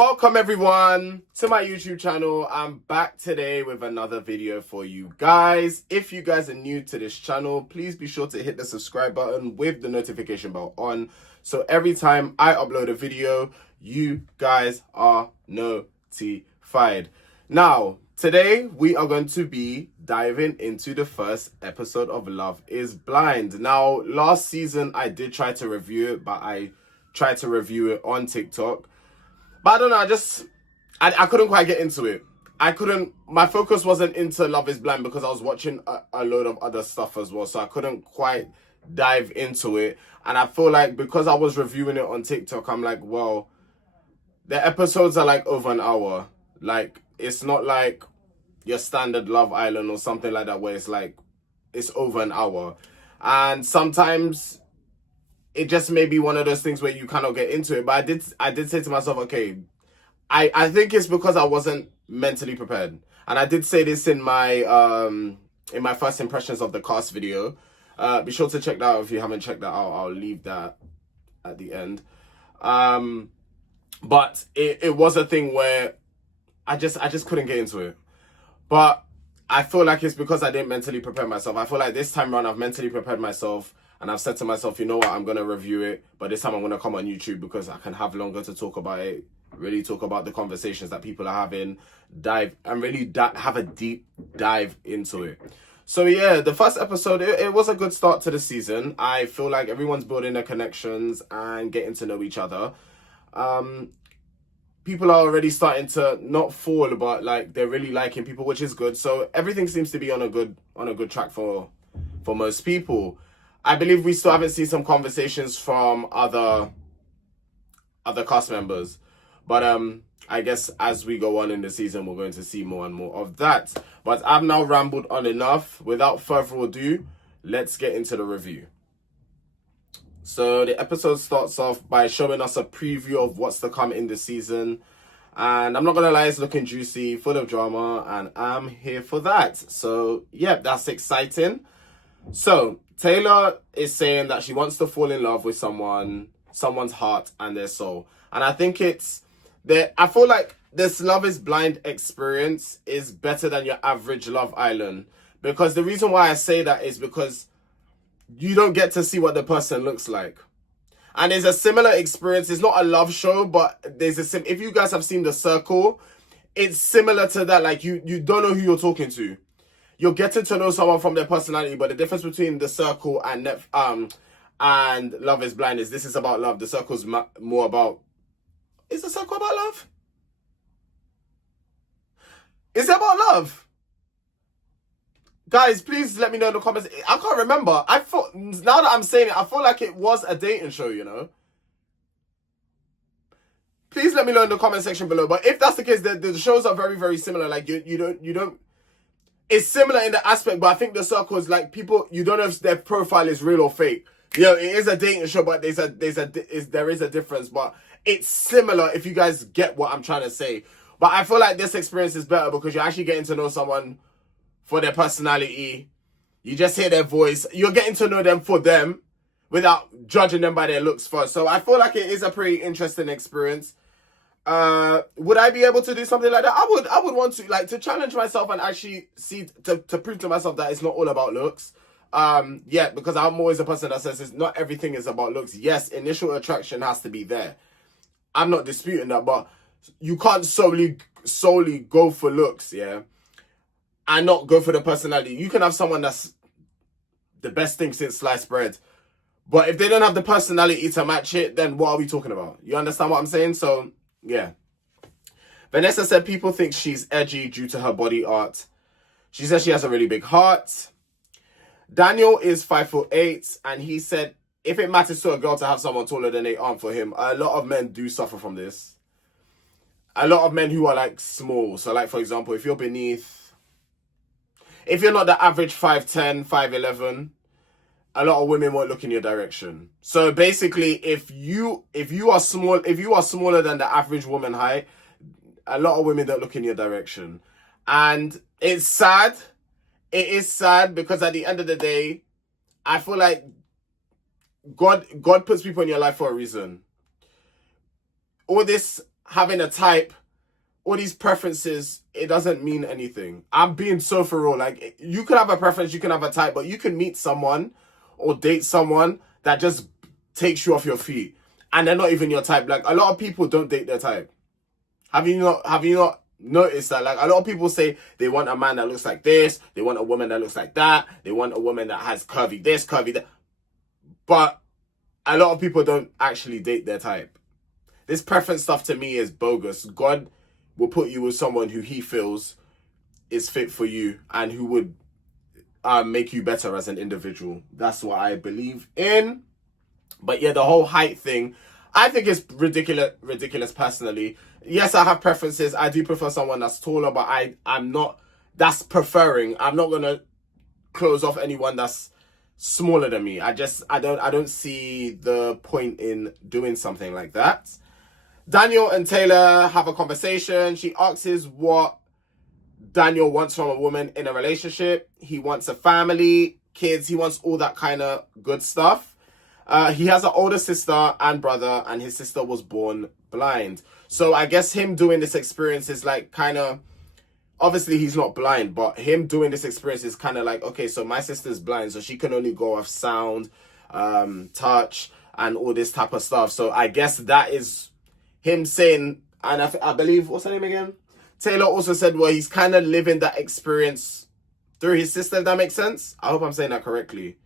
Welcome everyone to my YouTube channel. I'm back today with another video for you guys. If you guys are new to this channel, please be sure to hit the subscribe button with the notification bell on, so every time I upload a video, you guys are notified. Now, today we are going to be diving into the first episode of Love is Blind. Now, last season I did try to review it, but I tried to review it on TikTok. But I don't know, I couldn't quite get into it. My focus wasn't into Love is Blind because I was watching a load of other stuff as well. So I couldn't quite dive into it. And I feel like because I was reviewing it on TikTok, I'm like, well, the episodes are like over an hour. Like, it's not like your standard Love Island or something like that where it's like, it's over an hour. And sometimes it just may be one of those things where you cannot get into it. But I did say to myself, okay, I think it's because I wasn't mentally prepared. And I did say this in my first impressions of the cast video. Be sure to check that out if you haven't checked that out. I'll leave that at the end. But it was a thing where I just couldn't get into it. But I feel like it's because I didn't mentally prepare myself. I feel like this time around I've mentally prepared myself. And I've said to myself, you know what, I'm going to review it. But this time I'm going to come on YouTube because I can have longer to talk about it. Really talk about the conversations that people are having. Have a deep dive into it. So yeah, the first episode, it was a good start to the season. I feel like everyone's building their connections and getting to know each other. People are already starting to not fall, but like they're really liking people, which is good. So everything seems to be on a good track for most people. I believe we still haven't seen some conversations from other cast members. But I guess as we go on in the season, we're going to see more and more of that. But I've now rambled on enough. Without further ado, let's get into the review. So the episode starts off by showing us a preview of what's to come in the season. And I'm not going to lie, it's looking juicy, full of drama, and I'm here for that. So, yeah, that's exciting. So, Taylor is saying that she wants to fall in love with someone's heart and their soul. And I think I feel like this Love is Blind experience is better than your average Love Island. Because the reason why I say that is because you don't get to see what the person looks like. And there's a similar experience. It's not a love show, but if you guys have seen The Circle, it's similar to that. Like, you don't know who you're talking to. You're getting to know someone from their personality, but the difference between The Circle and Love is Blind is this is about love. The Circle's more about... Is The Circle about love? Is it about love? Guys, please let me know in the comments. I can't remember. Now that I'm saying it, I feel like it was a dating show, you know? Please let me know in the comment section below. But if that's the case, the shows are very, very similar. Like, you don't... It's similar in the aspect, but I think The Circle is like people, you don't know if their profile is real or fake. You know, it is a dating show, but there is a difference. But it's similar if you guys get what I'm trying to say. But I feel like this experience is better because you're actually getting to know someone for their personality. You just hear their voice. You're getting to know them for them without judging them by their looks first. So I feel like it is a pretty interesting experience. Would I be able to do something like that? I would want to, like, to challenge myself and actually see, to prove to myself that it's not all about looks. Yeah, because I'm always a person that says not everything is about looks. Yes, initial attraction has to be there. I'm not disputing that, but you can't solely go for looks, yeah, and not go for the personality. You can have someone that's the best thing since sliced bread, but if they don't have the personality to match it, then what are we talking about? You understand what I'm saying? So, yeah. Vanessa said people think she's edgy due to her body art. She says she has a really big heart. Daniel is 5'8", and he said if it matters to a girl to have someone taller than they aren't for him, a lot of men do suffer from this. A lot of men who are like small. So like, for example, if you're not the average 5'10", 5'11", a lot of women won't look in your direction. So basically, if you are smaller than the average woman height, a lot of women don't look in your direction. And it's sad. It is sad because at the end of the day, I feel like God puts people in your life for a reason. All this having a type, all these preferences, it doesn't mean anything. I'm being so for real. Like, you could have a preference, you can have a type, but you can meet someone or date someone that just takes you off your feet, and they're not even your type. Like, a lot of people don't date their type. Have you not noticed that? Like, a lot of people say they want a man that looks like this, they want a woman that looks like that, they want a woman that has curvy this, curvy that. But a lot of people don't actually date their type. This preference stuff to me is bogus. God will put you with someone who he feels is fit for you and who would make you better as an individual. That's what I believe in. But yeah, the whole height thing, I think it's ridiculous personally. Yes, I have preferences. I do prefer someone that's taller, but I'm not, that's preferring. I'm not going to close off anyone that's smaller than me. I don't see the point in doing something like that. Daniel and Taylor have a conversation. She asks what Daniel wants from a woman in a relationship. He wants a family, kids. He wants all that kind of good stuff. He has an older sister and brother, and his sister was born blind. So I guess him doing this experience is like kind of, obviously he's not blind, but him doing this experience is kind of like, okay, so my sister's blind, so she can only go off sound, touch, and all this type of stuff. So I guess that is him saying, and I believe, what's her name again? Taylor also said, well, he's kind of living that experience through his sister, if that makes sense. I hope I'm saying that correctly.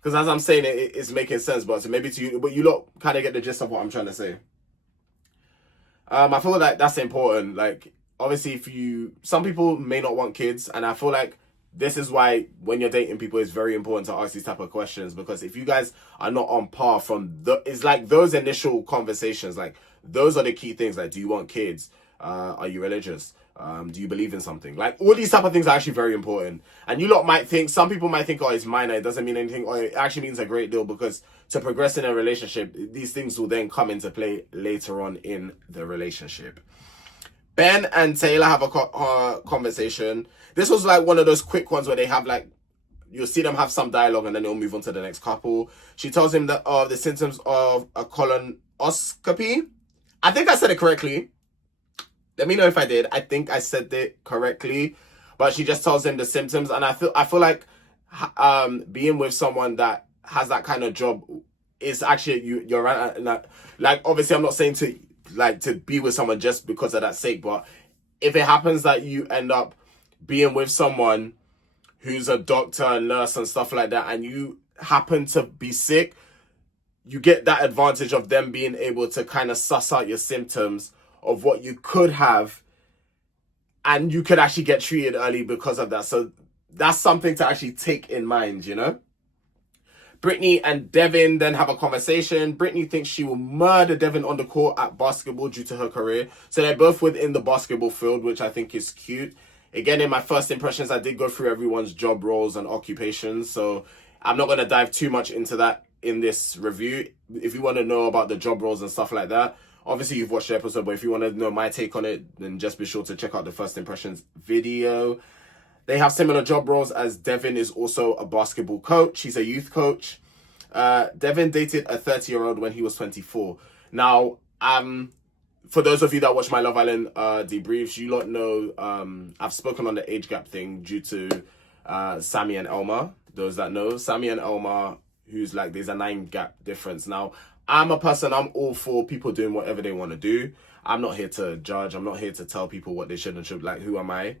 Because as I'm saying it, it's making sense, but so maybe to you, but you lot kind of get the gist of what I'm trying to say. I feel like that's important. Like, obviously, some people may not want kids, and I feel like this is why when you're dating people, it's very important to ask these type of questions, because if you guys are not on par it's like those initial conversations, like those are the key things. Like, do you want kids? Are you religious? Do you believe in something? Like, all these type of things are actually very important. And you lot might think, some people might think, oh, it's minor, it doesn't mean anything, or it actually means a great deal, because to progress in a relationship, these things will then come into play later on in the relationship. Ben and Taylor have a conversation. This was like one of those quick ones where they have like, you'll see them have some dialogue and then they'll move on to the next couple. She tells him that the symptoms of a colonoscopy. I think I said it correctly. Let me know if I did. I think I said it correctly. But she just tells him the symptoms. And I feel like being with someone that has that kind of job is actually, you're right. Like, obviously, I'm not saying to be with someone just because of that sake. But if it happens that you end up being with someone who's a doctor and nurse and stuff like that, and you happen to be sick, you get that advantage of them being able to kind of suss out your symptoms of what you could have, and you could actually get treated early because of that. So that's something to actually take in mind, you know? Brittany and Devin then have a conversation. Brittany thinks she will murder Devin on the court at basketball due to her career. So they're both within the basketball field, which I think is cute. Again, in my first impressions, I did go through everyone's job roles and occupations. So I'm not going to dive too much into that in this review. If you want to know about the job roles and stuff like that, obviously you've watched the episode, but if you want to know my take on it, then just be sure to check out the first impressions video. They have similar job roles, as Devin is also a basketball coach. He's a youth coach. Devin dated a 30-year-old when he was 24. Now, for those of you that watch my Love Island debriefs, you lot know I've spoken on the age gap thing due to Sammy and Elma. Those that know, Sammy and Elma, who's like, there's a 9 gap difference. Now, I'm a person, I'm all for people doing whatever they want to do. I'm not here to judge. I'm not here to tell people what they should and should. Like, who am I?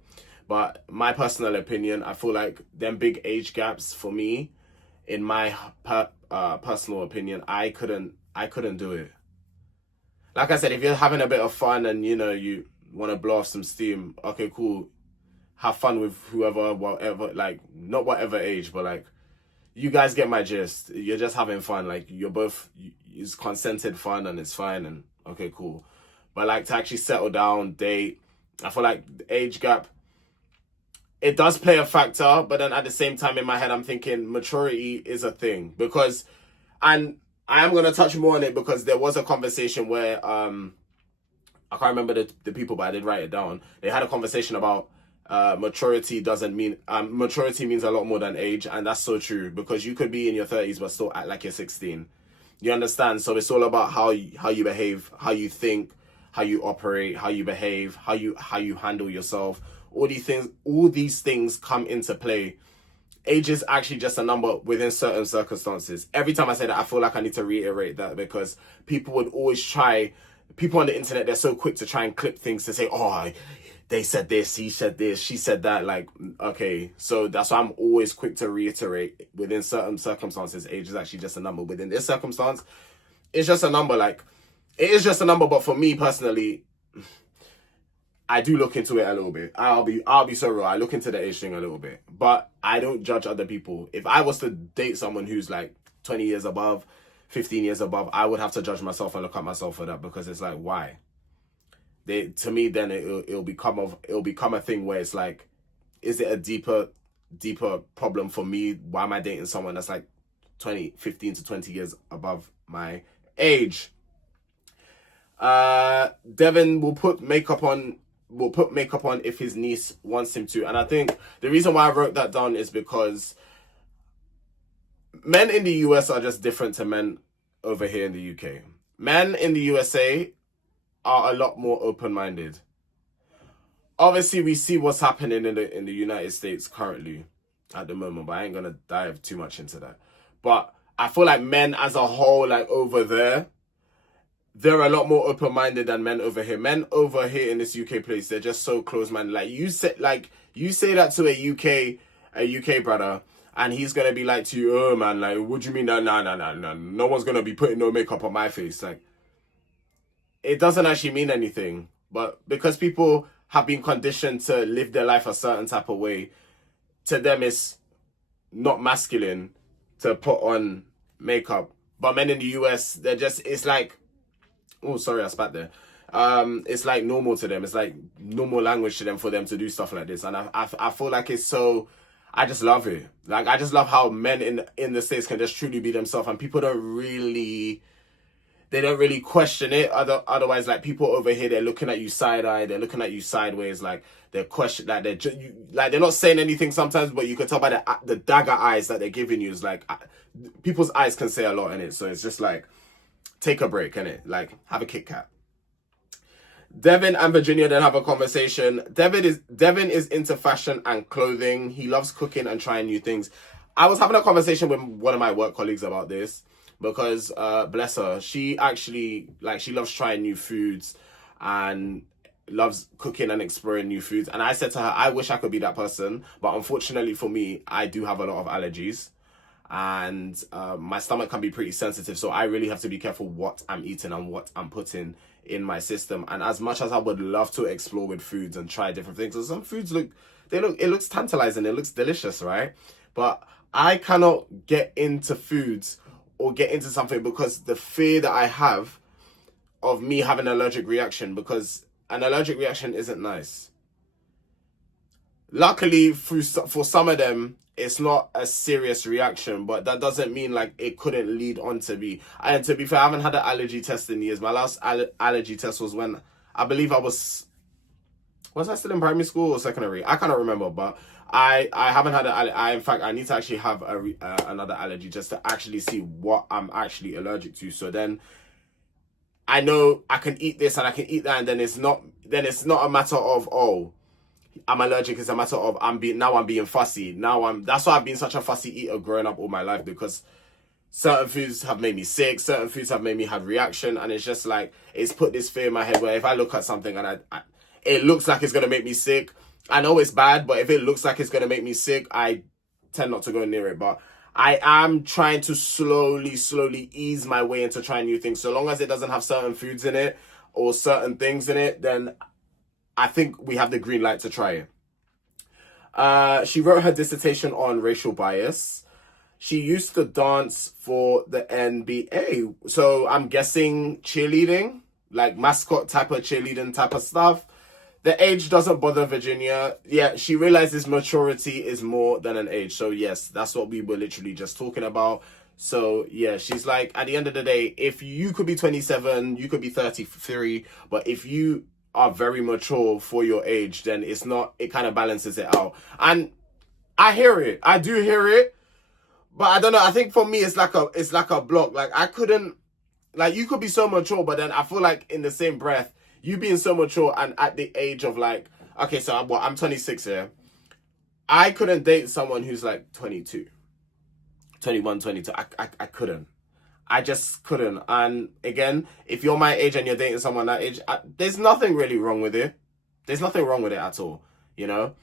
But my personal opinion, I feel like them big age gaps for me, in my personal opinion, I couldn't do it. Like I said, if you're having a bit of fun and, you know, you want to blow off some steam, okay, cool. Have fun with whoever, whatever, like, not whatever age, but like, you guys get my gist. You're just having fun. Like, you're both, it's consented fun and it's fine and okay, cool. But like, to actually settle down, date, I feel like the age gap, it does play a factor, but then at the same time in my head, I'm thinking maturity is a thing. Because, and I am going to touch more on it because there was a conversation where, I can't remember the people, but I did write it down. They had a conversation about maturity doesn't mean, maturity means a lot more than age. And that's so true, because you could be in your 30s, but still act like you're 16. You understand? So it's all about how you behave, how you think, how you operate, how you behave, how you handle yourself. All these things come into play. Age is actually just a number within certain circumstances. Every time I say that, I feel like I need to reiterate that, because people would always try, people on the internet, they're so quick to try and clip things to say, oh, they said this, he said this, she said that. Like, okay, so that's why I'm always quick to reiterate, within certain circumstances, age is actually just a number. Within this circumstance, it's just a number. Like, it is just a number, but for me personally, I do look into it a little bit. I'll be so real. I look into the age thing a little bit, but I don't judge other people. If I was to date someone who's like 20 years above, 15 years above, I would have to judge myself and look at myself for that, because it's like, why? To me, then it'll become a thing where it's like, is it a deeper problem for me? Why am I dating someone that's like 15 to 20 years above my age? Devin will put makeup on if his niece wants him to. And I think the reason why I wrote that down is because men in the US are just different to men over here in the UK. Men in the USA are a lot more open-minded. Obviously, we see what's happening in the United States currently at the moment, but I ain't gonna dive too much into that. But I feel like men as a whole, like over there, they're a lot more open-minded than men over here. Men over here in this UK place, they're just so close-minded. Like you say that to a UK brother, and he's gonna be like to you, oh man, like what do you mean? No one's gonna be putting no makeup on my face. Like, it doesn't actually mean anything. But because people have been conditioned to live their life a certain type of way, to them it's not masculine to put on makeup. But men in the US, they're just, it's like, oh, sorry, I spat there. It's like normal to them. It's like normal language to them for them to do stuff like this. And I feel like it's so, I just love it. Like, I just love how men in the States can just truly be themselves, and people don't really question it. Otherwise, like, people over here, they're looking at you side-eye, they're looking at you sideways, like they're they're not saying anything sometimes, but you can tell by the dagger eyes that they're giving you. Is like, people's eyes can say a lot in it. So it's just like, take a break, innit? Like, have a Kit Kat. Devin and Virginia then have a conversation. Devin is into fashion and clothing. He loves cooking and trying new things. I was having a conversation with one of my work colleagues about this, because bless her, she actually, like, she loves trying new foods and loves cooking and exploring new foods. And I said to her, I wish I could be that person, but unfortunately for me, I do have a lot of allergies, and my stomach can be pretty sensitive, so I really have to be careful what I'm eating and what I'm putting in my system. And as much as I would love to explore with foods and try different things, some foods it looks tantalizing, it looks delicious, right? But I cannot get into foods or get into something because the fear that I have of me having an allergic reaction, because an allergic reaction isn't nice. Luckily, for some of them, it's not a serious reaction, but that doesn't mean like it couldn't lead on to be. And to be fair, I haven't had an allergy test in years. My last allergy test was when I believe was I still in primary school or secondary? I cannot remember, but I haven't had in fact, I need to actually have another allergy just to actually see what I'm actually allergic to. So then I know I can eat this and I can eat that, and then it's not a matter of, oh, I'm allergic. It's a matter of I'm being fussy. That's why I've been such a fussy eater growing up all my life, because certain foods have made me sick, certain foods have made me have reaction, and it's just like, it's put this fear in my head where if I look at something and it looks like it's gonna make me sick, I know it's bad, but if it looks like it's gonna make me sick, I tend not to go near it. But I am trying to slowly ease my way into trying new things. So long as it doesn't have certain foods in it or certain things in it, then I think we have the green light to try it. She wrote her dissertation on racial bias. She used to dance for the NBA. So I'm guessing cheerleading, like mascot type of cheerleading type of stuff. The age doesn't bother Virginia. Yeah, she realizes maturity is more than an age. So yes, that's what we were literally just talking about. So yeah, she's like, at the end of the day, if you could be 27, you could be 33, but if you are very mature for your age, then it kind of balances it out. And I hear it. I do hear it. But I don't know. I think for me, it's like a block. Like, I couldn't, like, you could be so mature, but then I feel like in the same breath, you being so mature and at the age of like, okay, so I'm 26 here. I couldn't date someone who's like 22, 21, 22. I couldn't. I just couldn't. And again, if you're my age and you're dating someone that age, there's nothing really wrong with it. There's nothing wrong with it at all, you know?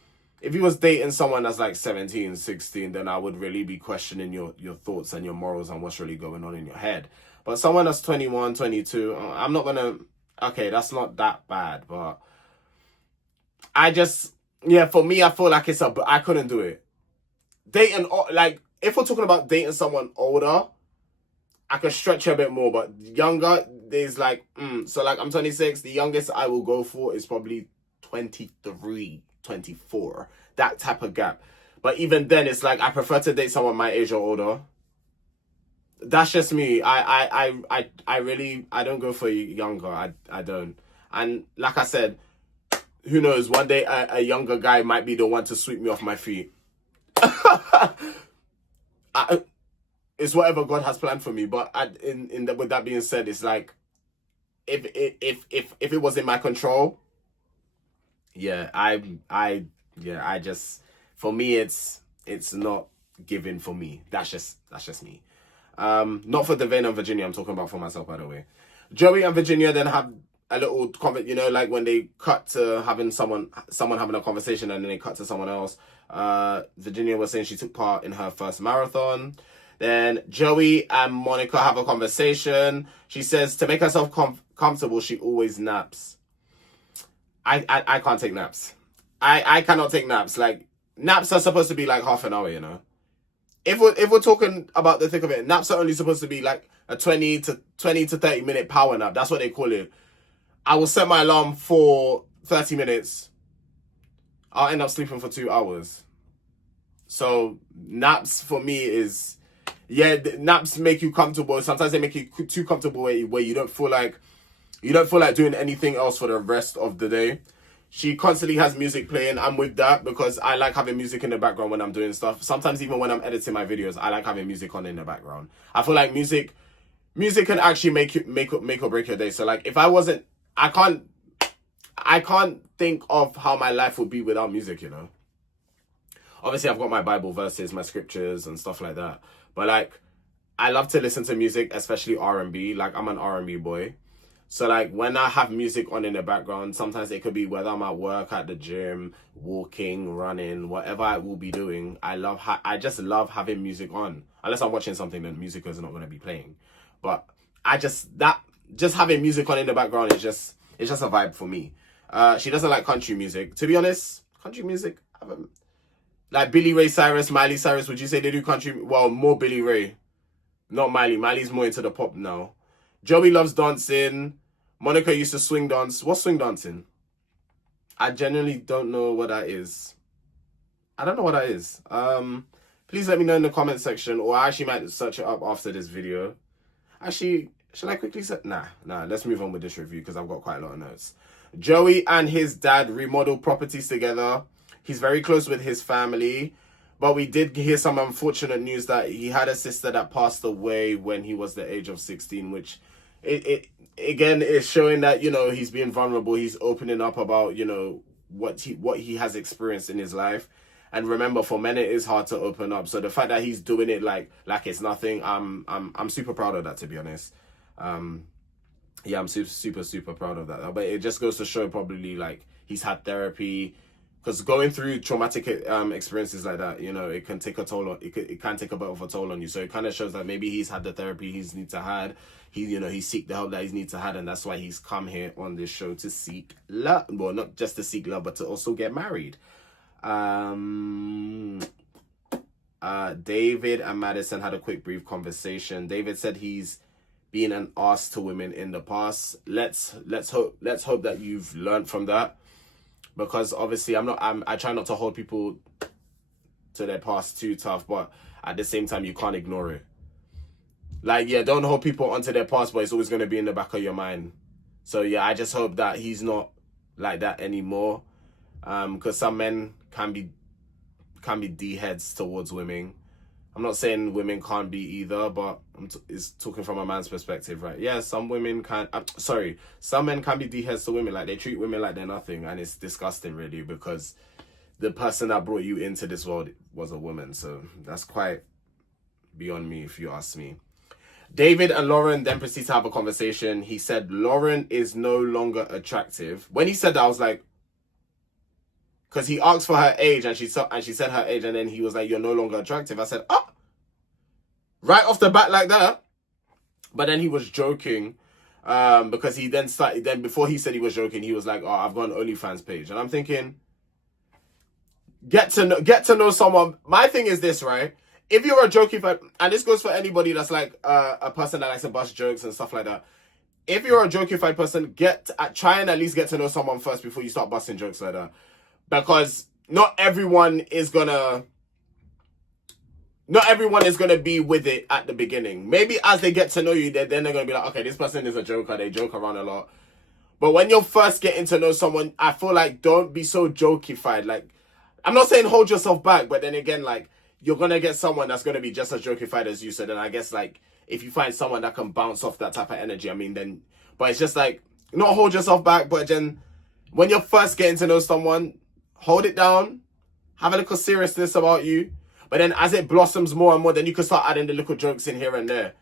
If you was dating someone that's like 17, 16, then I would really be questioning your thoughts and your morals and what's really going on in your head. But someone that's 21, 22, I'm not going to... Okay, that's not that bad, but I just... Yeah, for me, I feel like I couldn't do it. Dating, like, if we're talking about dating someone older, I can stretch a bit more, but younger, there's like... So, like, I'm 26. The youngest I will go for is probably 23, 24. That type of gap. But even then, it's like, I prefer to date someone my age or older. That's just me. I really, I don't go for younger. I don't. And like I said, who knows? One day a younger guy might be the one to sweep me off my feet. It's whatever God has planned for me. But with that being said, it's like, if it was in my control, yeah, for me, it's not given for me. That's just me. Not for Devane and Virginia, I'm talking about for myself, by the way. Joey and Virginia then have a little comment, you know, like when they cut to having someone having a conversation and then they cut to someone else. Virginia was saying she took part in her first marathon. Then Joey and Monica have a conversation. She says to make herself comfortable, she always naps. I can't take naps. I cannot take naps. Like, naps are supposed to be like half an hour, you know. If we're talking about the thick of it, naps are only supposed to be like a 20 to 30 minute power nap. That's what they call it. I will set my alarm for 30 minutes. I'll end up sleeping for 2 hours. So naps for me is, yeah, naps make you comfortable. Sometimes they make you too comfortable where you don't feel like doing anything else for the rest of the day. She constantly has music playing. I'm with that because I like having music in the background when I'm doing stuff. Sometimes even when I'm editing my videos, I like having music on in the background. I feel like music can actually make or break your day. So like if I wasn't, I can't think of how my life would be without music, you know. Obviously I've got my Bible verses, my scriptures and stuff like that. But like I love to listen to music, especially R&B. Like I'm an R&B boy. So, like, when I have music on in the background, sometimes it could be whether I'm at work, at the gym, walking, running, whatever I will be doing. I just love having music on. Unless I'm watching something, then music is not going to be playing. But just having music on in the background is just a vibe for me. She doesn't like country music. To be honest, country music, like Billy Ray Cyrus, Miley Cyrus, would you say they do country? Well, more Billy Ray. Not Miley. Miley's more into the pop now. Joey loves dancing. Monica used to swing dance. What's swing dancing? I genuinely don't know what that is. I don't know what that is. Please let me know in the comment section, or I actually might search it up after this video. Actually, should I quickly say? Nah. Let's move on with this review because I've got quite a lot of notes. Joey and his dad remodeled properties together. He's very close with his family. But we did hear some unfortunate news that he had a sister that passed away when he was the age of 16, which it again is showing that, you know, he's being vulnerable. He's opening up about, you know, what he has experienced in his life. And remember, for men it is hard to open up. So the fact that he's doing it like it's nothing, I'm super proud of that, to be honest. Yeah, I'm super proud of that. But it just goes to show probably like he's had therapy. Because going through traumatic experiences like that, you know, it can take a toll on, it can take a bit of a toll on you. So it kind of shows that maybe he's had the therapy he's need to had. He seek the help that he needs to had, and that's why he's come here on this show to seek love. Well, not just to seek love, but to also get married. David and Madison had a quick brief conversation. David said he's been an ass to women in the past. Let's hope that you've learned from that. Because obviously I try not to hold people to their past too tough, but at the same time, you can't ignore it. Like, yeah, don't hold people onto their past, but it's always going to be in the back of your mind. So, yeah, I just hope that he's not like that anymore. Because some men can be D-heads towards women. I'm not saying women can't be either, but it's talking from a man's perspective, right? Yeah, some women can. Some men can be D-heads to women. Like, they treat women like they're nothing, and it's disgusting, really, because the person that brought you into this world was a woman. So that's quite beyond me, if you ask me. David and Lauren then proceed to have a conversation. He said Lauren is no longer attractive. When he said that, I was like, because he asked for her age, and she said her age, and then he was like, "You're no longer attractive." I said, "Oh," right off the bat like that. But then he was joking, because he then started. Then before he said he was joking, he was like, "Oh, I've got an OnlyFans page," and I'm thinking, get to know someone. My thing is this, right? If you're a jokey fan, and this goes for anybody that's like a person that likes to bust jokes and stuff like that. If you're a jokified person, try and at least get to know someone first before you start busting jokes like that. Because not everyone is gonna be with it at the beginning. Maybe as they get to know you, then they're gonna be like, okay, this person is a joker, they joke around a lot. But when you're first getting to know someone, I feel like don't be so jokified. Like, I'm not saying hold yourself back, but then again, like, you're gonna get someone that's gonna be just as jokified as you. So then I guess, like, if you find someone that can bounce off that type of energy, I mean, then, but it's just like, not hold yourself back, but then when you're first getting to know someone, hold it down, have a little seriousness about you, but then as it blossoms more and more, then you can start adding the little jokes in here and there,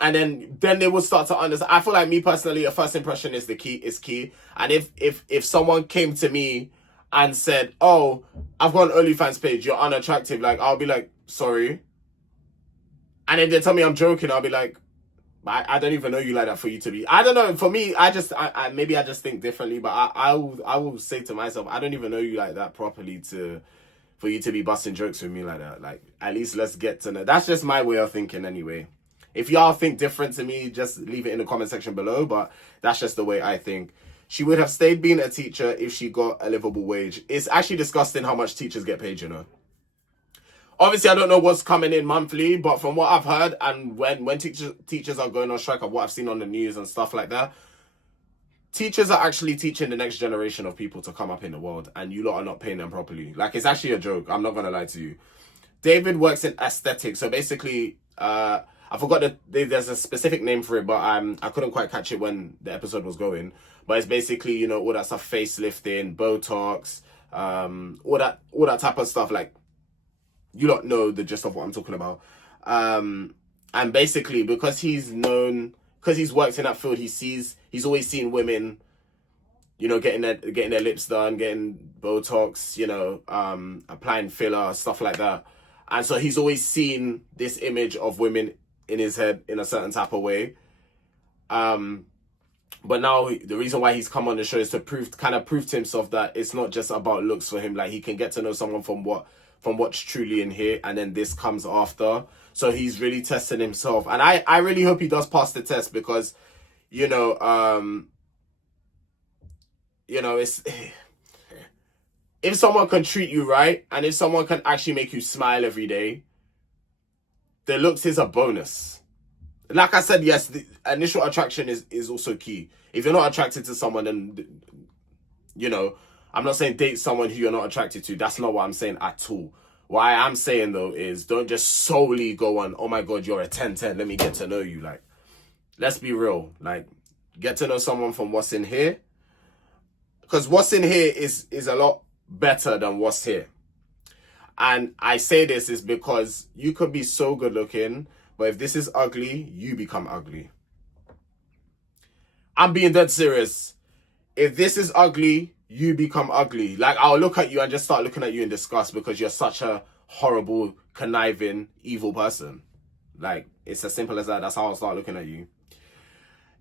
and then they will start to understand. I feel like, me personally, a first impression is key. And if someone came to me and said, "Oh, I've got an OnlyFans page, you're unattractive," like, I'll be like, "Sorry," and then they tell me I'm joking, I'll be like, I don't even know you like that for you to be. I don't know. For me, maybe I just think differently, but I will say to myself, I don't even know you like that properly for you to be busting jokes with me like that. Like, at least let's get to know. That's just my way of thinking anyway. If y'all think different to me, just leave it in the comment section below, but that's just the way I think. She would have stayed being a teacher if she got a livable wage. It's actually disgusting how much teachers get paid, you know. Obviously, I don't know what's coming in monthly, but from what I've heard, and when teachers are going on strike, of what I've seen on the news and stuff like that, teachers are actually teaching the next generation of people to come up in the world, and you lot are not paying them properly. Like, it's actually a joke. I'm not going to lie to you. David works in aesthetics. So basically, I forgot that there's a specific name for it, but I couldn't quite catch it when the episode was going. But it's basically, you know, all that stuff, facelifting, Botox, all that type of stuff. Like, you lot know the gist of what I'm talking about. And basically, because he's worked in that field, he's always seen women, you know, getting their lips done, getting Botox, you know, applying filler, stuff like that. And so he's always seen this image of women in his head in a certain type of way. But now the reason why he's come on the show is to prove to himself that it's not just about looks for him. Like, he can get to know someone from what's truly in here, and then this comes after. So he's really testing himself, and I really hope he does pass the test, because, you know, it's, if someone can treat you right, and if someone can actually make you smile every day, the looks is a bonus. Like I said, yes, the initial attraction is also key. If you're not attracted to someone, then, you know, I'm not saying date someone who you're not attracted to. That's not what I'm saying at all. What I am saying, though, is don't just solely go on, "Oh my God, you're a 10-10. Let me get to know you." Like, let's be real. Like, get to know someone from what's in here. Because what's in here is a lot better than what's here. And I say this is because you could be so good looking, but if this is ugly, you become ugly. I'm being dead serious. If this is ugly, you become ugly. Like, I'll look at you and just start looking at you in disgust, because you're such a horrible, conniving, evil person. Like, it's as simple as that. That's how I'll start looking at you.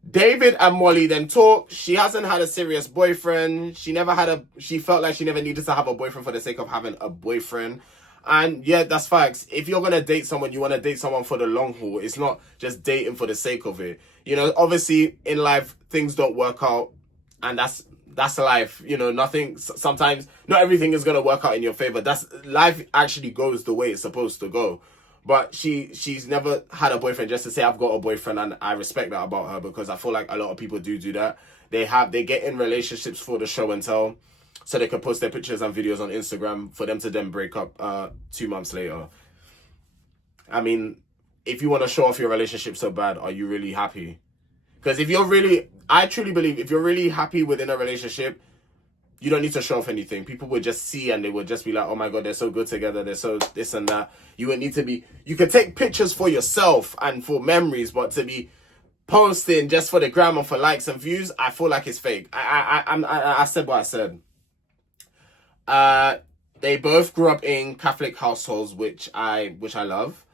David and Molly then talk. She hasn't had a serious boyfriend. She felt like she never needed to have a boyfriend for the sake of having a boyfriend. And yeah, that's facts. If you're going to date someone, you want to date someone for the long haul. It's not just dating for the sake of it. You know, obviously in life, things don't work out, and that's life. You know, sometimes not everything is going to work out in your favor. Life actually goes the way it's supposed to go. But she's never had a boyfriend just to say, "I've got a boyfriend," and I respect that about her, because I feel like a lot of people do that. They get in relationships for the show and tell, so they can post their pictures and videos on Instagram for them to then break up 2 months later. I mean, if you want to show off your relationship so bad, are you really happy? Because if you're really, I truly believe if you're really happy within a relationship, you don't need to show off anything. People would just see and they would just be like, oh my God, they're so good together. They're so this and that. You would need to be, you could take pictures for yourself and for memories, but to be posting just for the gram and for likes and views, I feel like it's fake. I said what I said. They both grew up in Catholic households, which I love.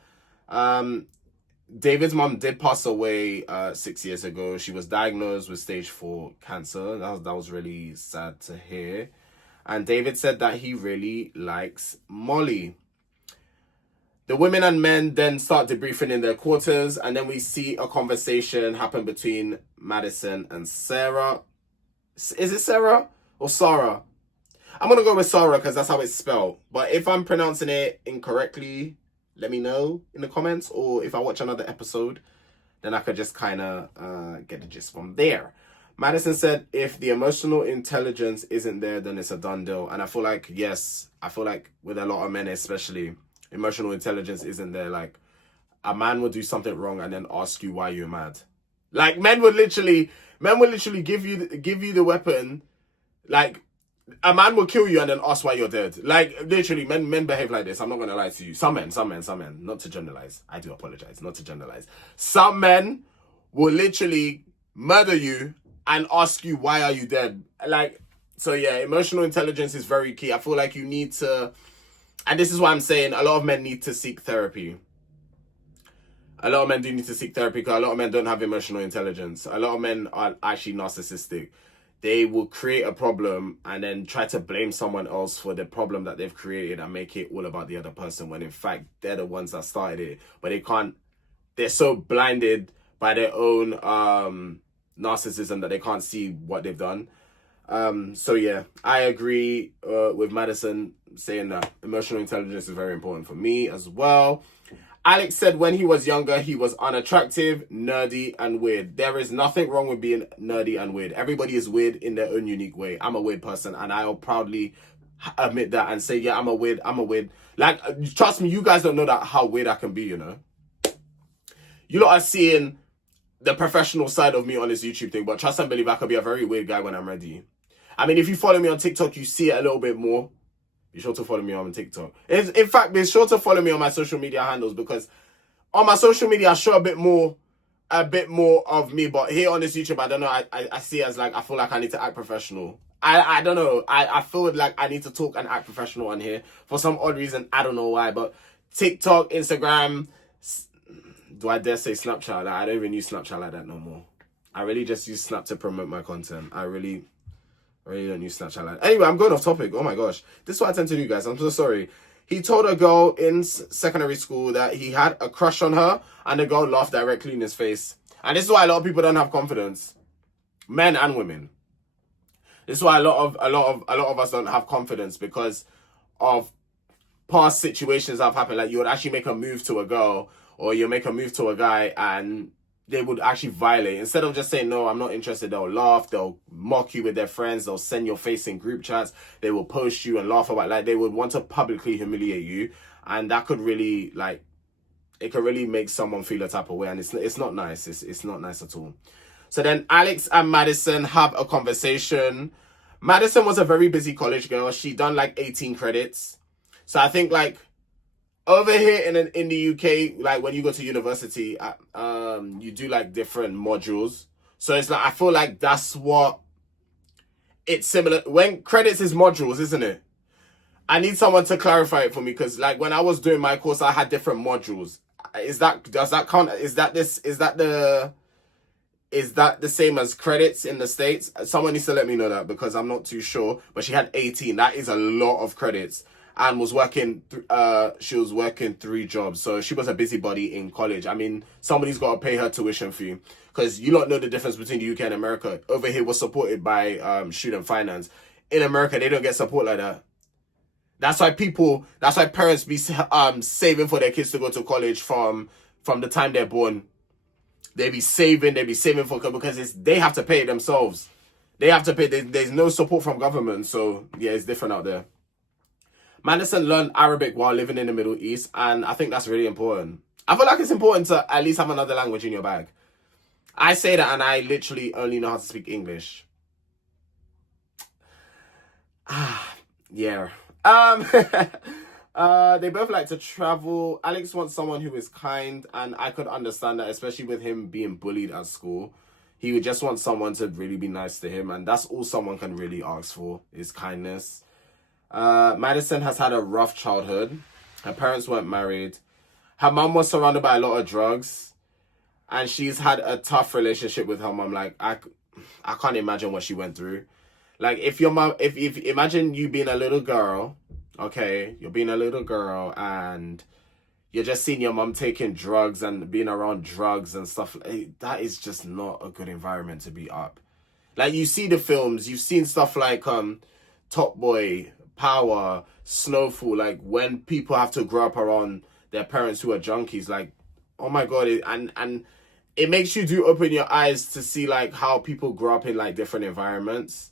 David's mom did pass away 6 years ago. She was diagnosed with stage 4 cancer. That was really sad to hear. And David said that he really likes Molly. The women and men then start debriefing in their quarters, and then we see a conversation happen between Madison and Sarah. Is it Sarah or Sarah? I'm going to go with Sarah because that's how it's spelled. But if I'm pronouncing it incorrectly, let me know in the comments. Or if I watch another episode, then I could just kind of get the gist from there. Madison said if the emotional intelligence isn't there, then it's a done deal. And I feel like, yes, I feel like with a lot of men especially, emotional intelligence isn't there. Like, a man will do something wrong and then ask you why you're mad. Like, men will literally give you the weapon. Like, a man will kill you and then ask why you're dead. Like, literally, men behave like this. I'm not going to lie to you. Some men. Not to generalize. I do apologize. Not to generalize. Some men will literally murder you and ask you, why are you dead? Like, so yeah, emotional intelligence is very key. I feel like you need to, and this is why I'm saying a lot of men need to seek therapy. A lot of men do need to seek therapy because a lot of men don't have emotional intelligence. A lot of men are actually narcissistic. They will create a problem and then try to blame someone else for the problem that they've created and make it all about the other person when in fact they're the ones that started it. But they're so blinded by their own narcissism that they can't see what they've done. So yeah, I agree with Madison saying that emotional intelligence is very important for me as well. Alex said when he was younger, he was unattractive, nerdy, and weird. There is nothing wrong with being nerdy and weird. Everybody is weird in their own unique way. I'm a weird person, and I'll proudly admit that and say, yeah, I'm a weird. Like, trust me, you guys don't know that how weird I can be, you know? You lot are seeing the professional side of me on this YouTube thing, but trust and believe I could be a very weird guy when I'm ready. I mean, if you follow me on TikTok, you see it a little bit more. Be sure to follow me on TikTok. In fact, be sure to follow me on my social media handles because on my social media I show a bit more of me. But here on this YouTube, I don't know. I see it as like I feel like I need to act professional. I don't know. I feel like I need to talk and act professional on here for some odd reason. I don't know why. But TikTok, Instagram, do I dare say Snapchat? Like, I don't even use Snapchat like that no more. I really just use Snap to promote my content. I really don't use Snapchat like that. Anyway, I'm going off topic. Oh my gosh. This is what I tend to do, guys. I'm so sorry. He told a girl in secondary school that he had a crush on her, and the girl laughed directly in his face. And this is why a lot of people don't have confidence. Men and women. This is why a lot of us don't have confidence because of past situations that have happened. Like, you would actually make a move to a girl or you make a move to a guy and they would actually violate. Instead of just saying, no, I'm not interested, they'll laugh, they'll mock you with their friends, they'll send your face in group chats, they will post you and laugh about, like, they would want to publicly humiliate you. And that could really, like, it could really make someone feel a type of way. And it's not nice. It's not nice at all. So then Alex and Madison have a conversation. Madison was a very busy college girl. She done like 18 credits. So I think like over here in the UK, like when you go to university, you do like different modules. So it's like, I feel like that's what it's similar. When credits is modules, isn't it? I need someone to clarify it for me because like when I was doing my course, I had different modules. Does that count? Is that the same as credits in the States? Someone needs to let me know that because I'm not too sure. But she had 18. That is a lot of credits. And was working, she was working 3 jobs. So she was a busybody in college. I mean, somebody's got to pay her tuition fee. Because you don't know the difference between the UK and America. Over here, we're supported by student finance. In America, they don't get support like that. That's why parents be saving for their kids to go to college from the time they're born. They be saving for, because they have to pay it themselves. They have to pay. There's no support from government. So yeah, it's different out there. Madison learned Arabic while living in the Middle East, and I think that's really important. I feel like it's important to at least have another language in your bag. I say that and I literally only know how to speak English. Yeah. They both like to travel. Alex wants someone who is kind, and I could understand that, especially with him being bullied at school. He would just want someone to really be nice to him, and that's all someone can really ask for is kindness. Madison has had a rough childhood. Her parents weren't married. Her mum was surrounded by a lot of drugs, and she's had a tough relationship with her mum. Like, I can't imagine what she went through. Like, if your mom, if imagine you being a little girl, okay, you're being a little girl and you're just seeing your mom taking drugs and being around drugs and stuff. That is just not a good environment to be up. Like, you see the films, you've seen stuff like Top Boy, Power, Snowfall. Like, when people have to grow up around their parents who are junkies, like, oh my god, and it makes you do open your eyes to see like how people grow up in like different environments.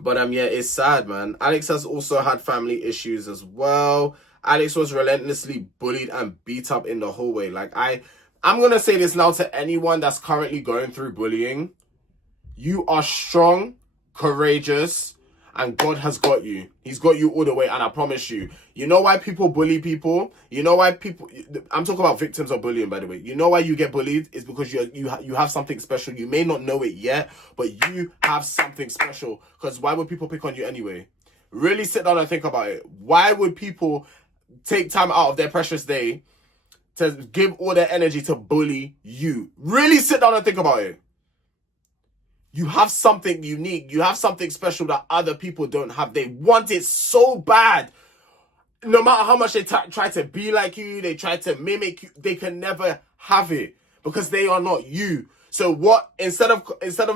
But yeah, it's sad, man. Alex has also had family issues as well. Alex was relentlessly bullied and beat up in the hallway. Like, I'm gonna say this now to anyone that's currently going through bullying. You are strong, courageous, and God has got you. He's got you all the way, and I promise you. You know why people bully people? You know why people... I'm talking about victims of bullying, by the way. You know why you get bullied? It's because you have something special. You may not know it yet, but you have something special. Because why would people pick on you anyway? Really sit down and think about it. Why would people take time out of their precious day to give all their energy to bully you? Really sit down and think about it. You have something unique. You have something special that other people don't have. They want it so bad. No matter how much they try to be like you, they try to mimic you, they can never have it because they are not you. So what, instead of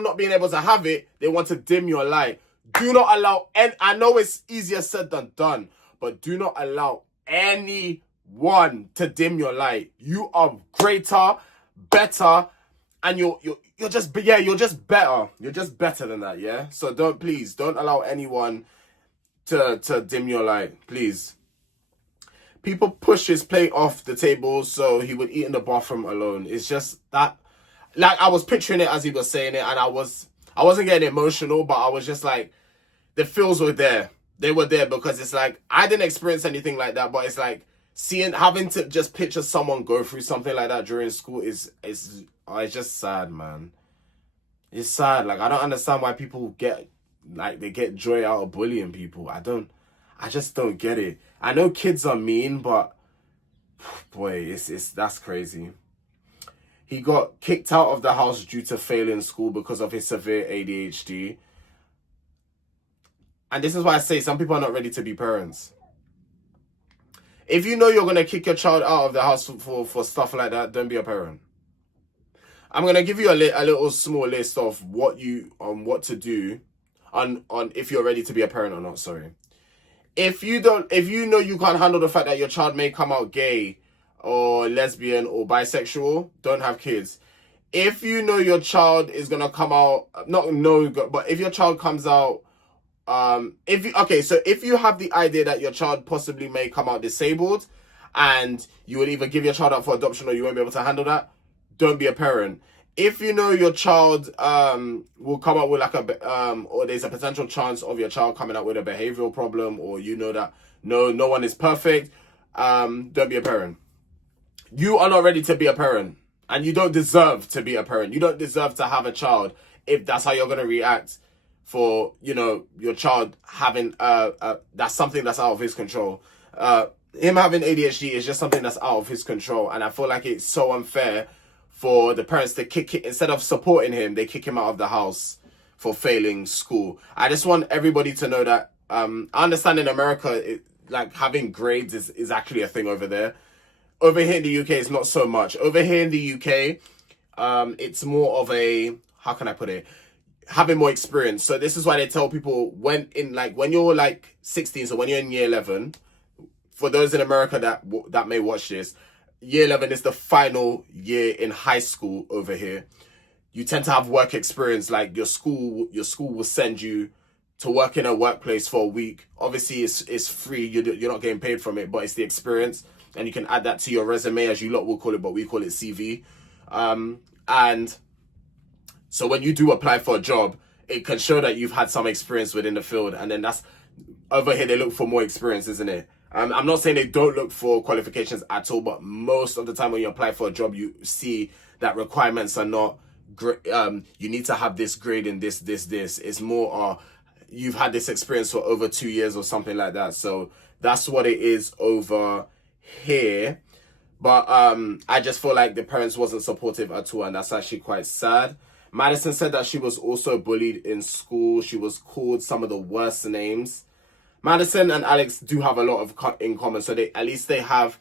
not being able to have it, they want to dim your light. Do not allow, and I know it's easier said than done, but do not allow anyone to dim your light. You are greater, better, and you're just better. You're just better than that, yeah? So please don't allow anyone to dim your light, please. People push his plate off the table so he would eat in the bathroom alone. It's just that, like, I was picturing it as he was saying it, and I wasn't getting emotional, but I was just like, the feels were there. They were there because it's like, I didn't experience anything like that, but it's like, having to just picture someone go through something like that during school it's just sad, man. It's sad. Like, I don't understand why people get joy out of bullying people. I just don't get it. I know kids are mean, but boy, that's crazy. He got kicked out of the house due to failing school because of his severe ADHD. And this is why I say some people are not ready to be parents. If you know you're going to kick your child out of the house for stuff like that, don't be a parent. I'm going to give you a little small list of what to do on if you're ready to be a parent or not, sorry. If you know you can't handle the fact that your child may come out gay or lesbian or bisexual, don't have kids. If you know your child is going to come out, but if your child comes out, if you have the idea that your child possibly may come out disabled and you would either give your child up for adoption or you won't be able to handle that, don't be a parent. If you know your child will come out with or there's a potential chance of your child coming out with a behavioral problem, or you know that no one is perfect, don't be a parent. You are not ready to be a parent, and you don't deserve to be a parent. You don't deserve to have a child if that's how you're going to react for, your child having that's something that's out of his control. Him having ADHD is just something that's out of his control, and I feel like it's so unfair for the parents to kick it. Instead of supporting him, they kick him out of the house for failing school. I just want everybody to know that I understand in America, having grades is actually a thing over there. Over here in the UK, it's not so much. Over here in the UK, it's more of a, how can I put it? Having more experience. So this is why they tell people when you're 16, so when you're in year 11, for those in America that may watch this, year 11 is the final year in high school over here. You tend to have work experience. Like, your school will send you to work in a workplace for a week. Obviously, it's free. You're not getting paid from it, but it's the experience. and you can add that to your resume, as you lot will call it, but we call it CV. And so when you do apply for a job, it can show that you've had some experience within the field, and then that's, over here they look for more experience, isn't it? I'm not saying they don't look for qualifications at all, but most of the time when you apply for a job, you see that requirements are not great. You need to have this grade in this. It's more, you've had this experience for over 2 years or something like that. So that's what it is over here. But I just feel like the parents wasn't supportive at all, and that's actually quite sad. Madison said that she was also bullied in school. She was called some of the worst names. Madison and Alex do have a lot in common, so they have,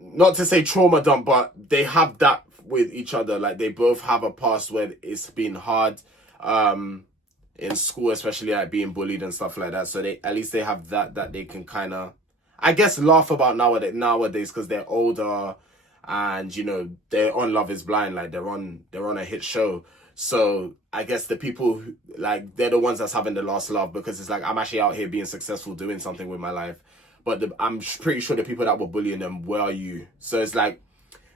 not to say trauma dump, but they have that with each other. Like, they both have a past where it's been hard in school, especially like being bullied and stuff like that. So they have that they can kind of, I guess, laugh about nowadays because they're older, and you know, they're on Love Is Blind. Like, they're on a hit show. So I guess the people who, like, they're the ones that's having the last laugh, because it's like, I'm actually out here being successful, doing something with my life. But I'm pretty sure the people that were bullying them, where are you? So it's like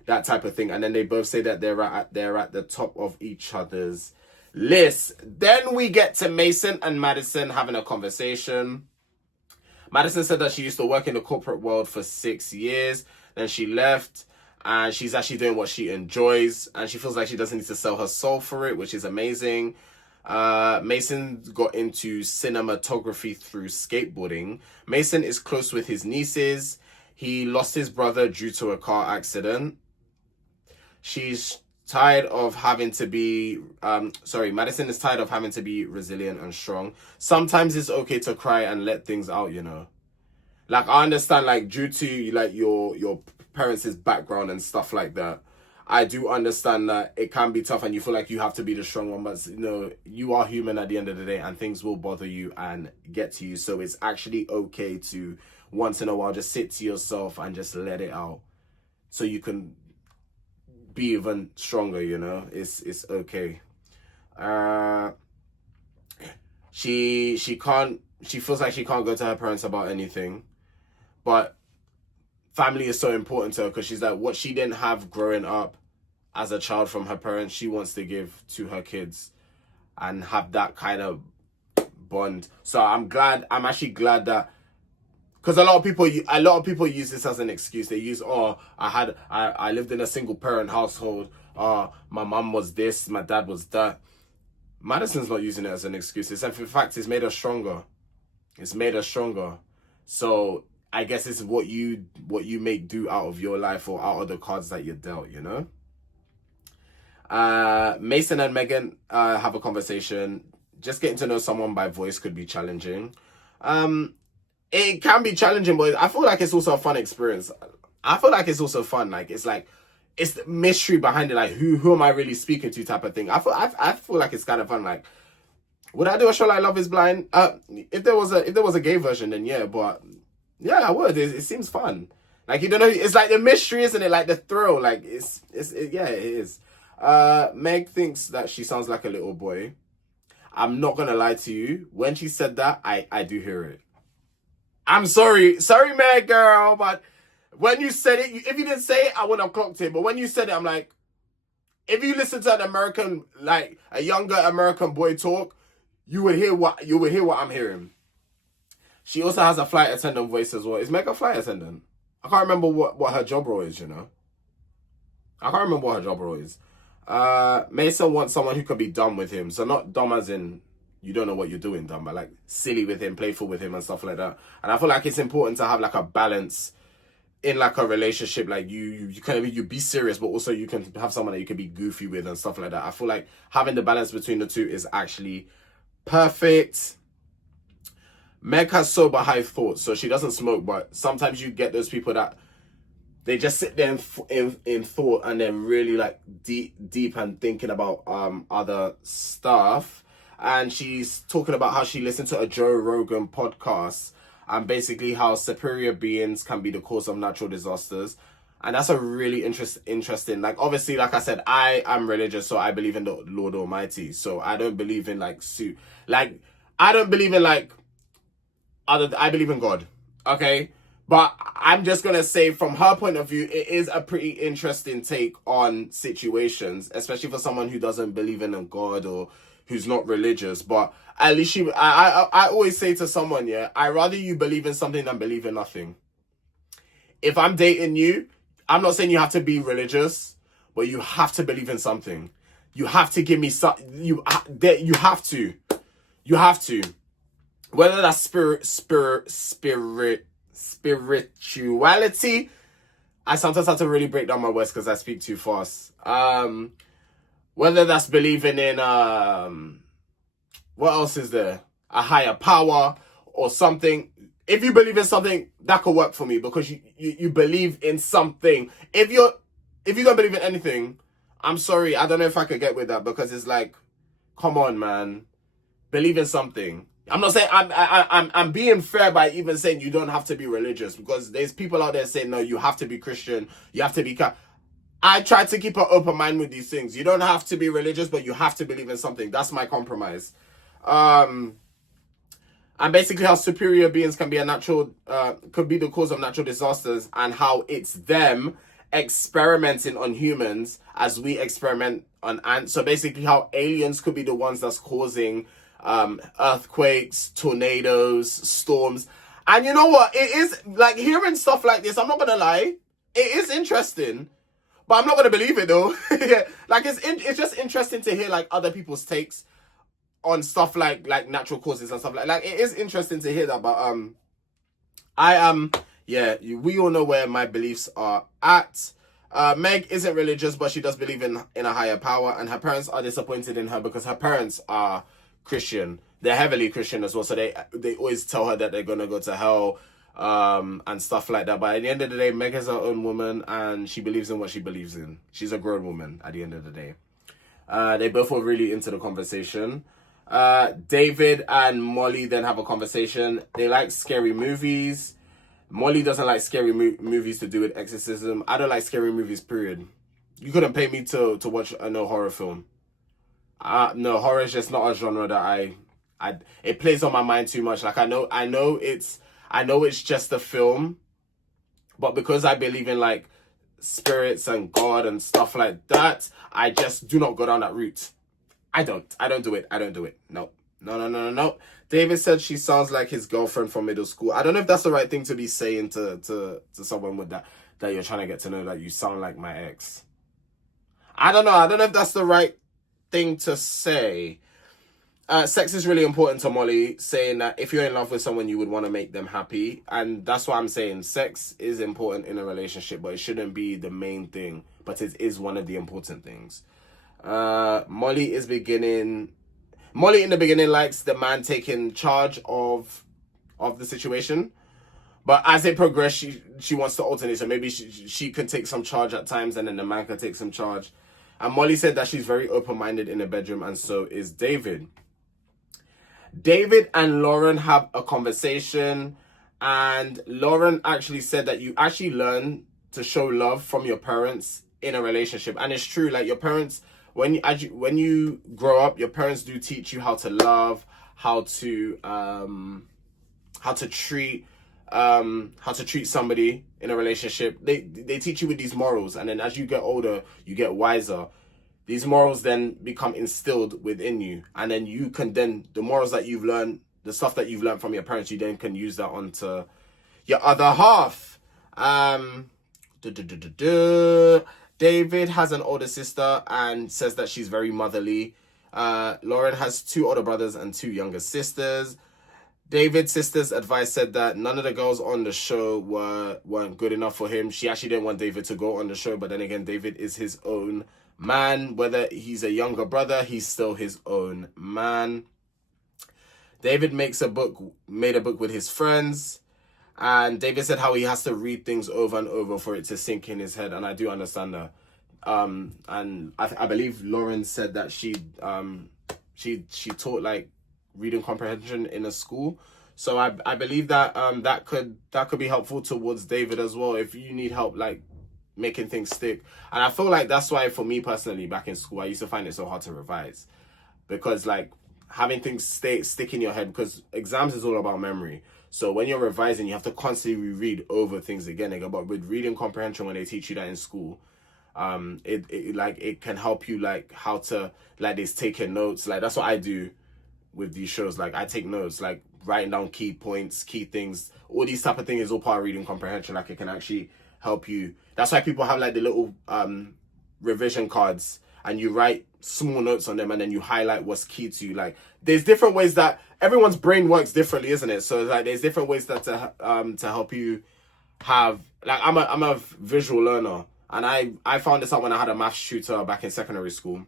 that type of thing. And then they both say that they're at the top of each other's list. Then we get to Mason and Madison having a conversation. Madison said that she used to work in the corporate world for 6 years. Then she left, and she's actually doing what she enjoys, and she feels like she doesn't need to sell her soul for it, which is amazing. Mason got into cinematography through skateboarding. Mason is close with his nieces. He lost his brother due to a car accident. She's tired of having to be, Madison is tired of having to be resilient and strong. Sometimes it's okay to cry and let things out, you know. Like, I understand, like, due to, like, your parents' background and stuff like that, I do understand that it can be tough and you feel like you have to be the strong one, but, you know, you are human at the end of the day, and things will bother you and get to you. So it's actually okay to, once in a while, just sit to yourself and just let it out, so you can be even stronger, you know. It's okay. She feels like she can't go to her parents about anything, but family is so important to her, because she's like, what she didn't have growing up as a child from her parents, she wants to give to her kids and have that kind of bond. So I'm actually glad that, because a lot of people use this as an excuse. They use, I lived in a single parent household. My mum was this, my dad was that. Madison's not using it as an excuse. In fact, it's made her stronger. It's made her stronger. So I guess it's what you make do out of your life, or out of the cards that you're dealt, you know. Mason and Megan have a conversation. Just getting to know someone by voice could be challenging. It can be challenging, but I feel like it's also a fun experience. I feel like it's also fun. Like, it's the mystery behind it. Like, who am I really speaking to, type of thing. I feel like it's kind of fun. Like, would I do a show like Love Is Blind? If there was a gay version, then yeah. But yeah, I would. It seems fun. Like, you don't know. It's like the mystery, isn't it? Like the thrill. Like, yeah, it is. Meg thinks that she sounds like a little boy. I'm not gonna lie to you. When she said that, I do hear it. I'm sorry, Meg girl, but when you said it, if you didn't say it, I wouldn't have clocked it. But when you said it, I'm like, if you listen to an American, like a younger American boy talk, you would hear what I'm hearing. She also has a flight attendant voice as well. Is Meg a flight attendant? I can't remember what her job role is, you know. I can't remember what her job role is. Mason wants someone who could be dumb with him. So not dumb as in you don't know what you're doing, dumb, but like silly with him, playful with him and stuff like that. And I feel like it's important to have like a balance in like a relationship. Like you be serious, but also you can have someone that you can be goofy with and stuff like that. I feel like having the balance between the two is actually perfect. Meg has sober high thoughts, so she doesn't smoke, but sometimes you get those people that they just sit there in thought and then really like deep and thinking about other stuff. And she's talking about how she listened to a Joe Rogan podcast and basically how superior beings can be the cause of natural disasters. And that's a really interesting, like, obviously, like I said, I am religious, so I believe in the Lord Almighty. So I don't believe in I believe in God. Okay. But I'm just going to say from her point of view, it is a pretty interesting take on situations, especially for someone who doesn't believe in a God or who's not religious. But at least I always say to someone, yeah, I rather you believe in something than believe in nothing. If I'm dating you, I'm not saying you have to be religious, but you have to believe in something. You have to give me some, you have to. You have to. Whether that's spirituality. I sometimes have to really break down my words because I speak too fast. Whether that's believing in what else is there? A higher power or something. If you believe in something, that could work for me because you believe in something. If you don't believe in anything, I'm sorry, I don't know if I could get with that because it's like, come on, man, believe in something. I'm not saying I'm being fair by even saying you don't have to be religious because there's people out there saying no, you have to be Christian, you have to be. I try to keep an open mind with these things. You don't have to be religious, but you have to believe in something. That's my compromise. And basically how superior beings can be could be the cause of natural disasters and how it's them experimenting on humans as we experiment on ants. So basically how aliens could be the ones that's causing earthquakes, tornadoes, storms. And you know what? It is like hearing stuff like this, I'm not going to lie, it is interesting. But I'm not going to believe it though. Yeah, like it's just interesting to hear like other people's takes on stuff like natural causes and stuff like it is interesting to hear that. But we all know where my beliefs are at. Meg isn't religious, but she does believe in a higher power, and her parents are disappointed in her because her parents are Christian. They're heavily Christian as well, so they always tell her that they're gonna go to hell, and stuff like that. But at the end of the day, Meg is her own woman, and she believes in what she believes in. She's a grown woman at the end of the day. They both were really into the conversation. David and Molly then have a conversation. They like scary movies. Molly doesn't like scary movies to do with exorcism. I don't like scary movies, period. You couldn't pay me to watch a no horror film. No, horror is just not a genre that it plays on my mind too much. Like I know it's just a film, but because I believe in like spirits and God and stuff like that, I just do not go down that route. I don't do it. No. David said she sounds like his girlfriend from middle school. I don't know if that's the right thing to be saying to someone with that you're trying to get to know, that you sound like my ex. I don't know if that's the right thing to say. Sex is really important to Molly, saying that if you're in love with someone, you would want to make them happy. And that's what I'm saying. Sex is important in a relationship, but it shouldn't be the main thing. But it is one of the important things. Molly in the beginning likes the man taking charge of the situation, but as it progresses, she wants to alternate. So maybe she can take some charge at times, and then the man can take some charge. And Molly said that she's very open-minded in the bedroom, and so is David. David and Lauren have a conversation, and Lauren actually said that you actually learn to show love from your parents in a relationship. And it's true, like your parents, when you grow up, your parents do teach you how to love, how to treat somebody in a relationship. They teach you with these morals, and then as you get older, you get wiser. These morals then become instilled within you, and then you can the morals that you've learned, the stuff that you've learned from your parents, you then can use that onto your other half. David has an older sister and says that she's very motherly. Lauren has 2 older brothers and 2 younger sisters. David's sister's advice said that none of the girls on the show weren't good enough for him. She actually didn't want David to go on the show, but then again, David is his own man. Whether he's a younger brother, he's still his own man. David made a book with his friends, and David said how he has to read things over and over for it to sink in his head, and I do understand that. And I believe Lauren said that she taught like reading comprehension in a school, so I believe that that could be helpful towards David as well if you need help like making things stick. And I feel like that's why for me personally back in school I used to find it so hard to revise, because like having things stick in your head, because exams is all about memory. So when you're revising, you have to constantly reread over things again. But with reading comprehension, when they teach you that in school, it can help you like how to like this taking notes. Like that's what I do with these shows. Like I take notes, like writing down key points, key things, all these type of things is all part of reading comprehension. Like it can actually help you. That's why people have like the little revision cards, and you write small notes on them, and then you highlight what's key to you. Like there's different ways that everyone's brain works differently, isn't it? So like there's different ways that to help you have like I'm a visual learner, and I found this out when I had a maths tutor back in secondary school.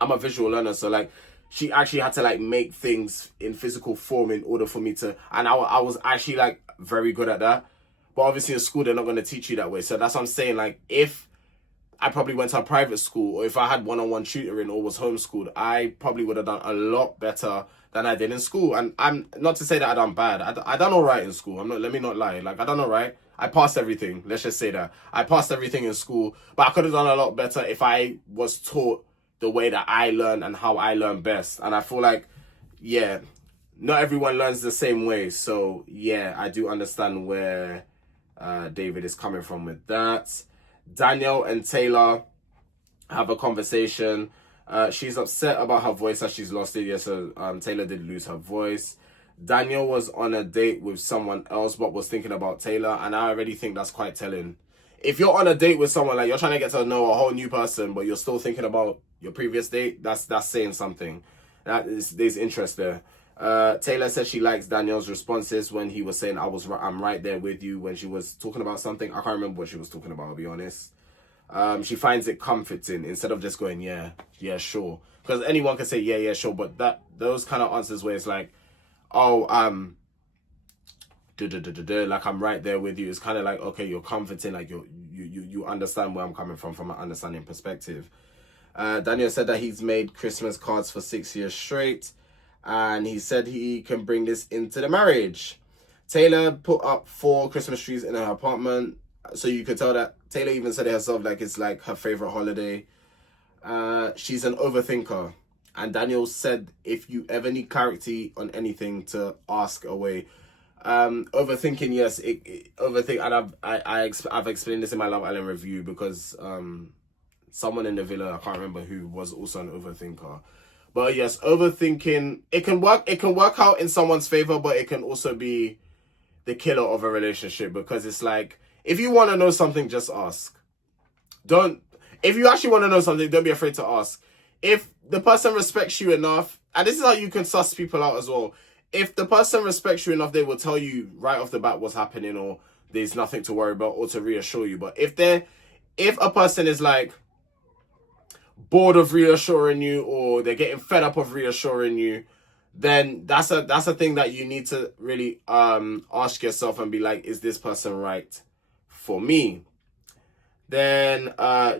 I'm a visual learner, so like she actually had to like make things in physical form in order for me to, and I was actually like very good at that. But obviously in school they're not going to teach you that way. So that's what I'm saying. Like if I probably went to a private school, or if I had one-on-one tutoring or was homeschooled, I probably would have done a lot better than I did in school. And I'm not to say that I done bad. I done all right in school. Let me not lie. Like I done all right. I passed everything. Let's just say that I passed everything in school, but I could have done a lot better if I was taught the way that I learn and how I learn best. And I feel like, yeah, not everyone learns the same way. So yeah, I do understand where David is coming from with that. Danielle and Taylor have a conversation. She's upset about her voice as she's lost it. Yeah, so Taylor did lose her voice. Danielle was on a date with someone else but was thinking about Taylor, and I already think that's quite telling. If you're on a date with someone, like you're trying to get to know a whole new person, but you're still thinking about your previous date, that's saying something. There's interest there. Taylor said she likes Danielle's responses when he was saying I'm right there with you, when she was talking about something. I can't remember what she was talking about, I'll be honest. She finds it comforting instead of just going yeah sure, because anyone can say yeah sure, but those kind of answers where it's like, oh like I'm right there with you, it's kind of like, okay, you're comforting, like you understand where I'm coming from an understanding perspective. Daniel said that he's made Christmas cards for 6 years straight, and he said he can bring this into the marriage. Taylor put up 4 Christmas trees in her apartment, so you could tell that Taylor even said it herself, like it's like her favorite holiday. She's an overthinker, and Daniel said if you ever need clarity on anything to ask away. Overthinking, yes, overthink, and I've explained this in my Love Island review, because someone in the villa, I can't remember who, was also an overthinker. But yes, overthinking, it can work out in someone's favor, but it can also be the killer of a relationship, because it's like, if you want to know something, just ask. If you actually want to know something, don't be afraid to ask. If the person respects you enough, and this is how you can suss people out as well. If the person respects you enough, they will tell you right off the bat what's happening, or there's nothing to worry about, or to reassure you. But if a person is like bored of reassuring you, or they're getting fed up of reassuring you, then that's a thing that you need to really ask yourself and be like, is this person right for me? Then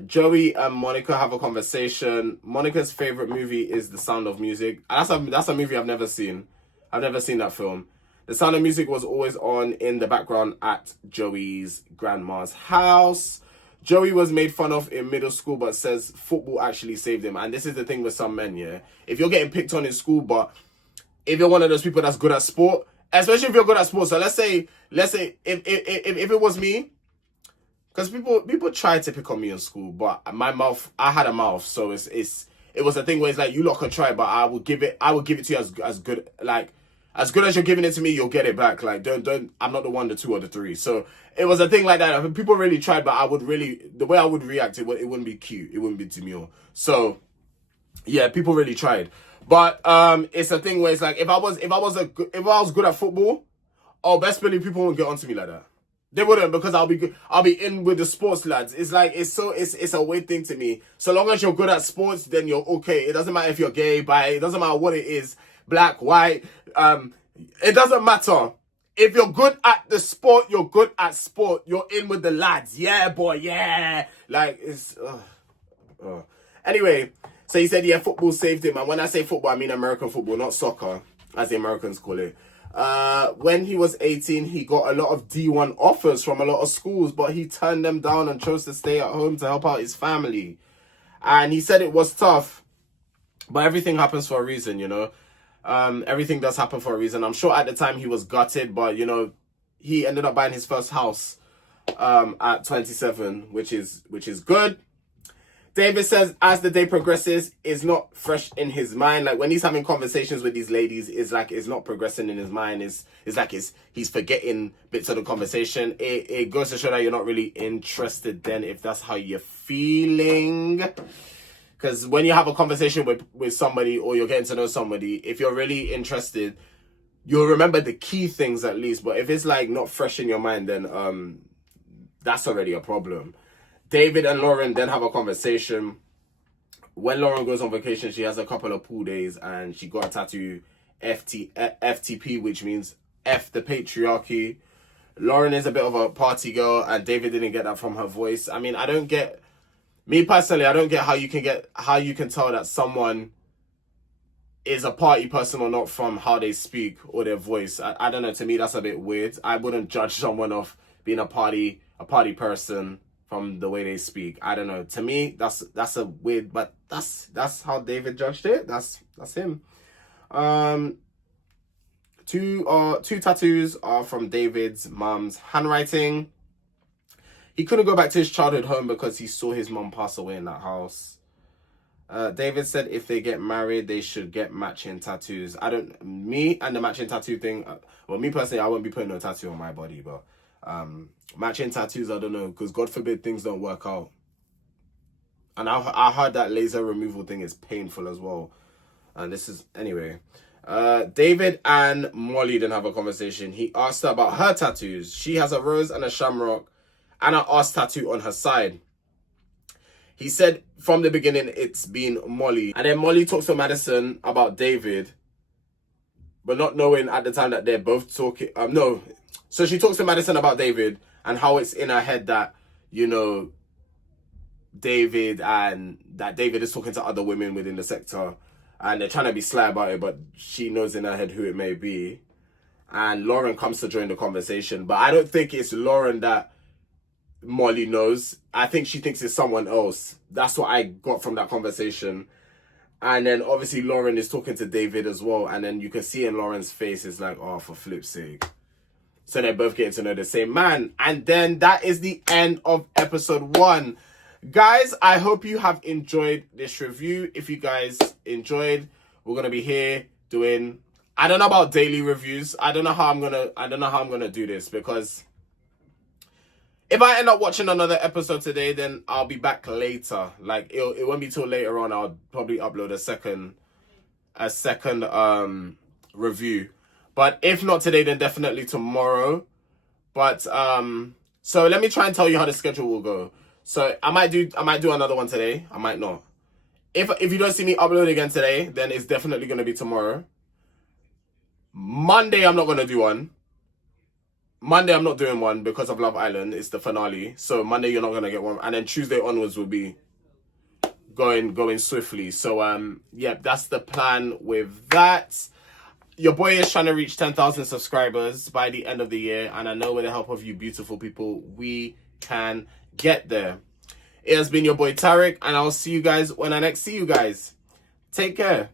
Joey and Monica have a conversation. Monica's favorite movie is The Sound of Music. That's a movie I've never seen. I've never seen that film. The Sound of Music was always on in the background at Joey's grandma's house. Joey was made fun of in middle school, but says football actually saved him. And this is the thing with some men, yeah. If you're getting picked on in school, but if you're one of those people that's good at sport, especially if you're good at sport, so let's say if it was me, because people tried to pick on me in school, but I had a mouth, so it was a thing where it's like, you lot can try, but I will give it to you as good, like as good as you're giving it to me, you'll get it back. Like don't I'm not the 1, the 2, or the 3. So it was a thing like that. I mean, people really tried, but the way I would react, it wouldn't be cute, it wouldn't be demure. So yeah, people really tried. But it's a thing where it's like, if I was good at football, oh, best believe people won't get onto me like that. They wouldn't, because I'll be in with the sports lads. It's like, it's a weird thing to me. So long as you're good at sports, then you're okay. It doesn't matter if you're gay, bi, it doesn't matter what it is, black, white, it doesn't matter. If you're good at the sport, you're good at sport. You're in with the lads. Yeah, boy, yeah. Like, it's anyway. So he said, yeah, football saved him. And when I say football, I mean American football, not soccer, as the Americans call it. When he was 18, he got a lot of D1 offers from a lot of schools, but he turned them down and chose to stay at home to help out his family. And he said it was tough. But everything happens for a reason, you know. Everything does happen for a reason. I'm sure at the time he was gutted, but you know, he ended up buying his first house at 27, which is good. David says as the day progresses, it's not fresh in his mind. Like when he's having conversations with these ladies, it's like it's not progressing in his mind. It's like he's forgetting bits of the conversation. It goes to show that you're not really interested then, if that's how you're feeling. Because when you have a conversation with somebody, or you're getting to know somebody, if you're really interested, you'll remember the key things at least. But if it's like not fresh in your mind, then that's already a problem. David and Lauren then have a conversation. When Lauren goes on vacation, she has a couple of pool days and she got a tattoo FTP, which means F the patriarchy. Lauren is a bit of a party girl and David didn't get that from her voice. I mean, me personally, I don't get how you can tell that someone is a party person or not from how they speak or their voice. I don't know. To me, that's a bit weird. I wouldn't judge someone of being a party person from the way they speak. I don't know. To me, that's a weird, but that's how David judged it. That's him. Two tattoos are from David's mom's handwriting. He couldn't go back to his childhood home because he saw his mom pass away in that house. David said if they get married, they should get matching tattoos. Me and the matching tattoo thing, well, me personally, I won't be putting no tattoo on my body, but matching tattoos, I don't know, because God forbid things don't work out. And I heard that laser removal thing is painful as well. And this is, anyway. David and Molly didn't have a conversation. He asked her about her tattoos. She has a rose and a shamrock and an ass tattoo on her side. He said from the beginning it's been Molly. And then Molly talks to Madison about David, but not knowing at the time that they're both talking. No. So she talks to Madison about David and how it's in her head that, you know, David is talking to other women within the sector and they're trying to be sly about it, but she knows in her head who it may be. And Lauren comes to join the conversation, but I don't think it's Lauren that Molly knows. I think she thinks it's someone else. That's what I got from that conversation. And then obviously Lauren is talking to David as well, and then you can see in Lauren's face, it's like, oh, for flip's sake. So they're both getting to know the same man. And then that is the end of episode 1. Guys, I hope you have enjoyed this review. If you guys enjoyed, we're gonna be here doing, I don't know about daily reviews. I don't know how I'm gonna do this, because if I end up watching another episode today, then I'll be back later. Like it won't be till later on. I'll probably upload a second review. But if not today, then definitely tomorrow. But so let me try and tell you how the schedule will go. So I might do another one today. I might not. If you don't see me upload again today, then it's definitely gonna be tomorrow. Monday I'm not gonna do one. Monday I'm not doing one because of Love Island. It's the finale. So Monday you're not gonna get one. And then Tuesday onwards will be going swiftly. So yeah, that's the plan with that. Your boy is trying to reach 10,000 subscribers by the end of the year, and I know with the help of you beautiful people, we can get there. It has been your boy Tareq, and I'll see you guys when I next see you guys. Take care.